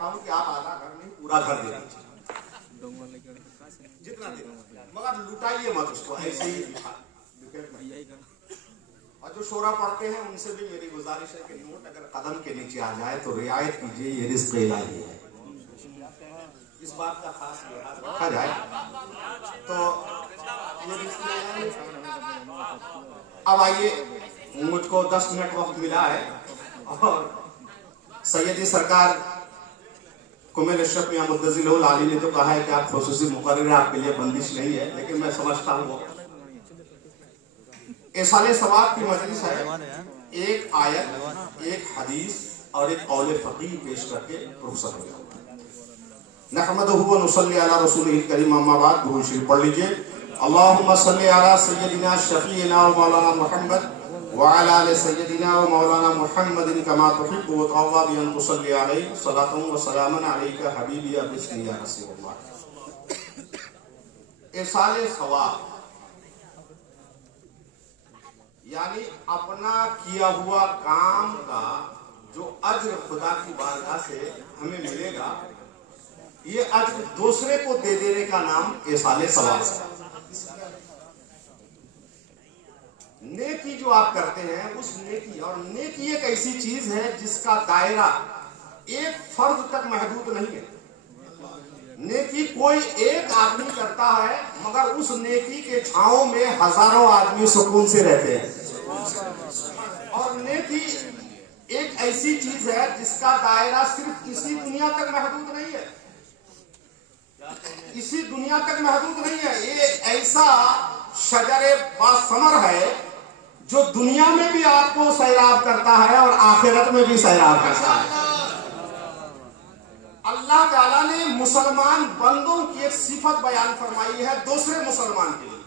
कहता हूँ कि आप आधा घर नहीं पूरा घर दे दीजिए, जितना दे, मगर लुटाइए मत उसको, ऐसे ही और जो शोरा पढ़ते हैं उनसे भी मेरी गुजारिश है कि नोट अगर कदम के नीचे आ जाए तो रियायत कीजिए, ये रिस्क इलाही है, इस बात का खास लिहाज रखा जाए। तो ये रिस्क इलाही। अब आइए, मुझको 10 मिनट वक्त मिला है और सैयदी सरकार कुमेल अशरफ मियां मुद्दज़िल आली ने तो कहा है कि आप खुसूसी मुकर्रर, आपके लिए बंदिश नहीं है, लेकिन मैं समझता हूँ इसाले सवाब की मजलिस है, एक आयत, एक हदीस और एक कौल फकीह पेश करके रुखसत हो जाऊंगा। नहमदुहु व नुसल्ली अला रसूलिहिल करीम, अम्मा बाद, दुरूद शरीफ पढ़ लीजिए। अल्लाहुम्मा सल्ली अला सय्यदिना शफीना व मौलाना मुहम्मद व अला आलि सय्यदिना व मौलाना मुहम्मदिन कमा तुहिब्बु व तर्दा बि अन तुसल्ली अलैहि सलातुन व सलामन अलैका हबीबी या बिस्मी या रसूलुल्लाह। इसाले सवाब यानी अपना किया हुआ काम का जो अज्र खुदा की बारगाह से हमें मिलेगा, ये अज्र दूसरे को दे देने का नाम इसाले सवाब है। नेकी जो आप करते हैं, उस नेकी, और नेकी एक ऐसी चीज है जिसका दायरा एक फर्द तक महदूद नहीं है। नेकी कोई एक आदमी करता है, मगर उस नेकी के छांव में हजारों आदमी सुकून से रहते हैं। और नेकी एक ऐसी चीज है जिसका दायरा सिर्फ इसी दुनिया तक महदूद नहीं है, इसी दुनिया तक महदूद नहीं है। ये ऐसा शजरे बासमर है जो दुनिया में भी आपको सैराब करता है और आखिरत में भी सैराब करता है। अल्लाह ताला ने मुसलमान बंदों की एक सिफत बयान फरमाई है दूसरे मुसलमान के लिए।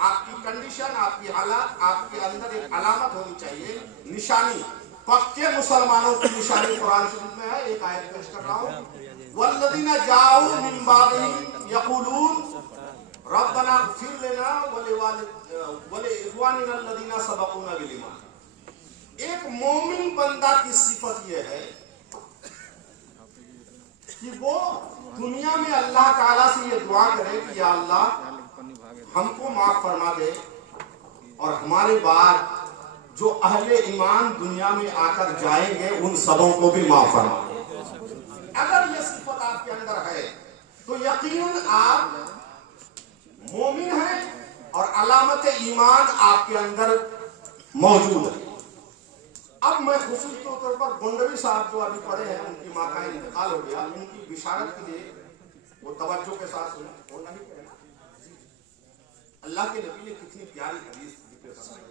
आपकी कंडीशन, आपकी हालात, आपके अंदर एक अलामत होनी चाहिए, निशानी। पक्के मुसलमानों की निशानी कुरान शरीफ में है, एक आयत पेश कर रहा हूँ। वल्लज़ीना जाऊ मिन बादिहिम यक़ूलून रब्बना इग़फिर लना व लिइख़वानिना अल्लज़ीना सबक़ूना बिल ईमान। एक मोमिन बंदा की सिफत यह है कि वो दुनिया में अल्लाह ताला से ये दुआ करे कि या अल्लाह हमको माफ फरमा दे, और हमारे बाद जो अहले ईमान दुनिया में आकर जाएंगे उन सबों को भी माफ फरमा दे। अगर ये सिफत आपके अंदर है तो यकीनन आप मोमिन हैं और अलामत ईमान आपके अंदर मौजूद है। अब मैं खुसूसी तौर पर गुंडवी साहब जो अभी पढ़े हैं, उनकी माँ का इंतकाल हो गया, उनकी बिशारत के लिए वो तवज्जो के साथ सुना। वो नहीं कहना, अल्लाह के नबी ने कितनी प्यारी हदीस जिक्र फरमाई।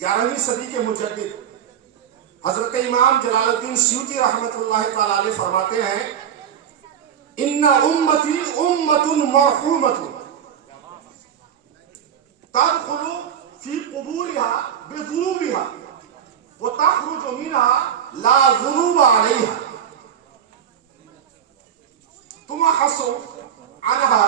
11वीं सदी के मुजद्दिद हजरत इमाम जलालुद्दीन सयूती रहमतुल्लाह तआला अलैह फरमाते हैं, इन्ना उम्मती उम्मतुन मरहूमतुन तदखुलु फी कुबूरिहा बिज़ुनूबिहा व तखरुजु मिनहा ला ज़ुनूब अलैहा तुमहसु अनहा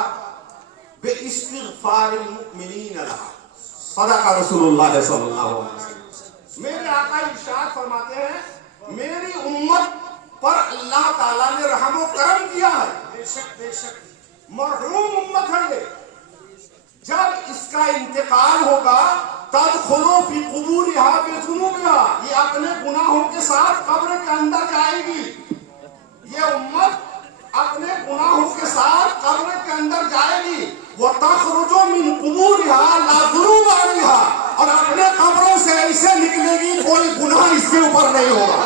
बिइस्तिग़फ़ारिल मुमिनीन लहा। सदक़ रसूलुल्लाह सल्लल्लाहु अलैहि वसल्लम। मेरे आका इरशाद फरमाते हैं, मेरी उम्मत पर अल्लाह ताला ने रहम व करम किया है। बेशक मरहूम उम्मत है ये। जब इसका इंतकाल होगा तदखुलु फी कुबूरिहा बिज़ुनूबिहा, ये अपने गुनाहों के साथ कब्र के अंदर जाएगी। ये उम्मत अपने गुनाहों के साथ कब्र के अंदर जाएगी। व तखरुजु मिन कुबूरिहा ला ज़ुनूब अलैहा, और अपने कब्रों से ऐसे निकलेगी कोई गुनाह इसके ऊपर नहीं होगा।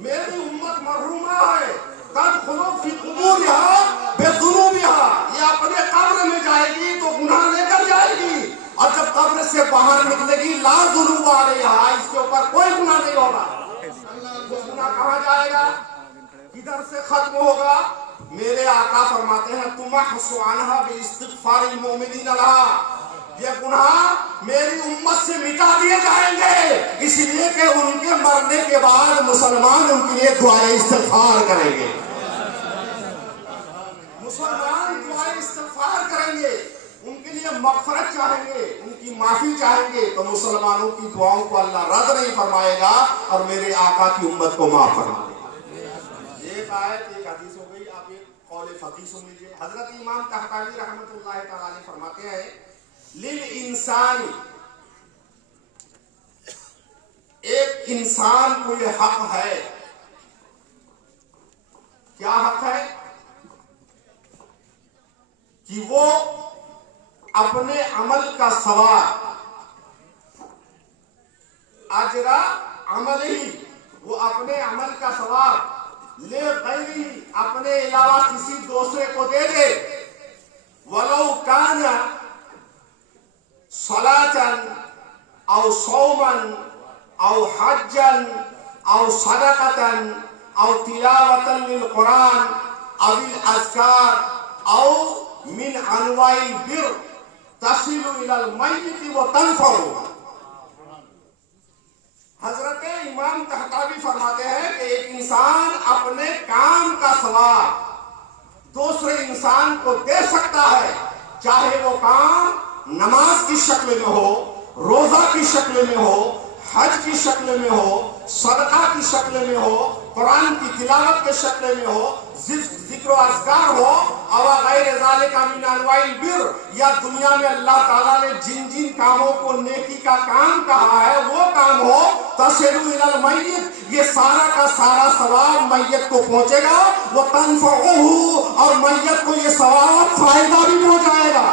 मेरी उम्मत मरहूमा है, तदखुलु फी कुबूरिहा बिज़ुनूबिहा, ये अपने कब्र में जाएगी तो गुनाह लेकर जाएगी, और जब कब्र से बाहर निकलेगी ला ज़ुनूब अलैहा, इसके ऊपर कोई गुनाह नहीं होगा। वो गुनाह कहाँ जाएगा, किधर से खत्म होगा? मेरे आका फरमाते हैं, तुमहसु अनहा बिइस्तिग़फ़ारिल मुमिनीन लहा, ये गुनाह मेरी उम्मत से मिटा दिए जाएंगे, इसलिए कि उनके मरने के बाद मुसलमान उनके लिए दुआए इस्तिग़फ़ार करेंगे। मुसलमान दुआए इस्तिग़फ़ार करेंगे, उनके लिए سے مغفرت چاہیں گے, ان کی معافی چاہیں گے, تو مسلمانوں کی دعاؤں کو اللہ رد نہیں فرمائے گا اور میرے آقا کی امت کو معاف فرما دے گا. ایک آیت ایک حدیث ہو گئی. آپ ایک قول فقیہ سن لیجیے. حضرت امام طحطاوی رحمۃ اللہ تعالی علیہ فرماتے ہیں للانسان, ایک انسان کو یہ حق ہے. کیا حق ہے؟ کہ وہ اپنے عمل کا ثواب, اجرا عمل ہی, وہ اپنے عمل کا ثواب لے غیری, اپنے علاوہ کسی دوسرے کو دے دے. ولو کان صلاۃ او صوما او حجا او صدقۃ او تلاوۃ للقرآن او الاذکار او من انواع البر تصل الى المیت وتنفعه. حضرت امام طحطاوی فرماتے ہیں کہ ایک انسان اپنے کام کا ثواب دوسرے انسان کو دے سکتا ہے, چاہے وہ کام نماز کی شکل میں ہو, روزہ کی شکل میں ہو, حج کی شکل میں ہو, صدقہ کی شکل میں ہو, قرآن کی تلاوت کے شکل میں ہو, ذکر و اذکار ہو, اور غیر ذالک من انواع البر, یا دنیا میں اللہ تعالیٰ نے جن جن کاموں کو نیکی کا کام کہا ہے وہ کام ہو. تصل الی المیت, یہ سارا کا سارا ثواب میت کو پہنچے گا. وہ تنفعہ, اور میت کو یہ ثواب فائدہ بھی پہنچائے گا.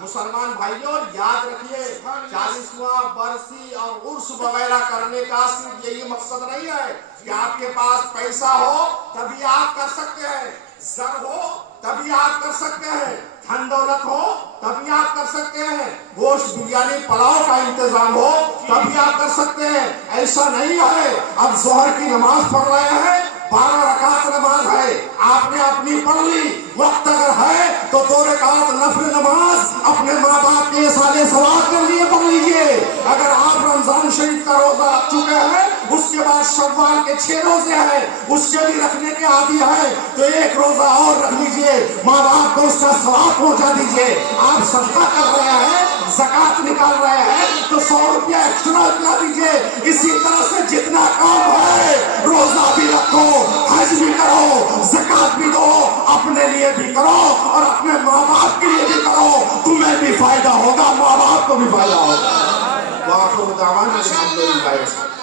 مسلمان بھائیوں یاد رکھیے, 40واں برسی اور عرس وغیرہ کرنے کا صرف یہی مقصد نہیں ہے کہ آپ کے پاس پیسہ ہو تبھی آپ کر سکتے ہیں, زر ہو تبھی آپ کر سکتے ہیں, دھن دولت ہو تبھی آپ کر سکتے ہیں, گوشت بریانی پلاؤ کا انتظام ہو تبھی آپ کر سکتے ہیں. ایسا نہیں ہے. اب ظہر کی نماز پڑھ رہے ہیں, 12 رکعت نماز ہے, آپ نے اپنی پڑھ لی, وقت اگر ہے تو 2 رکعت نفل نماز اپنے ماں باپ کے سالے ثواب کے لیے پڑھ لیجئے. اگر آپ رمضان شریف کا روزہ رکھ چکے ہیں, اس کے بعد شوال کے 6 روزے ہیں, اس کے بھی رکھنے کے عادی ہیں, تو 1 روزہ اور رکھ لیجئے, ماں باپ کو اس کا ثواب پہنچا دیجئے. آپ صدقہ کر رہے ہیں, زکات نکال رہے ہیں, تو 100 روپیہ ایکسٹرا نکال دیجئے. اسی طرح سے جتنا کام ہے, روزہ بھی رکھو, حج بھی کرو, زکات بھی دو, اپنے لیے بھی کرو اور اپنے ماں باپ کے لیے بھی کرو. تمہیں بھی فائدہ ہوگا, ماں باپ کو بھی فائدہ ہوگا. وآخر دعوانا الحمدللہ.